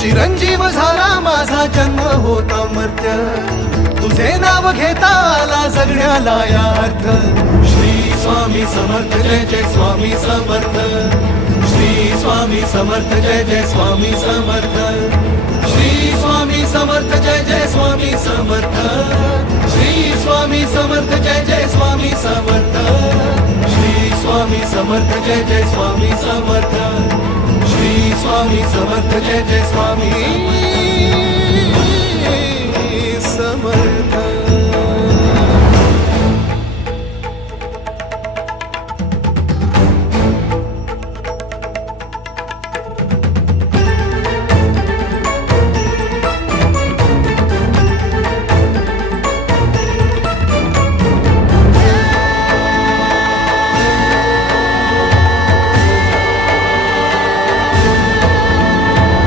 चिरंजीव झाला माझा जन्म होता मर्त्य, तुझे नाव घेता आला जगण्याला यार्थ. श्री स्वामी समर्थ जय जय स्वामी समर्थ. श्री स्वामी समर्थ जय जय स्वामी समर्थ. श्री स्वामी समर्थ जय जय स्वामी समर्थ. श्री स्वामी समर्थ जय जय स्वामी समर्थ. श्री स्वामी समर्थ जय जय स्वामी समर्थ. श्री स्वामी समर्थ जय जय स्वामी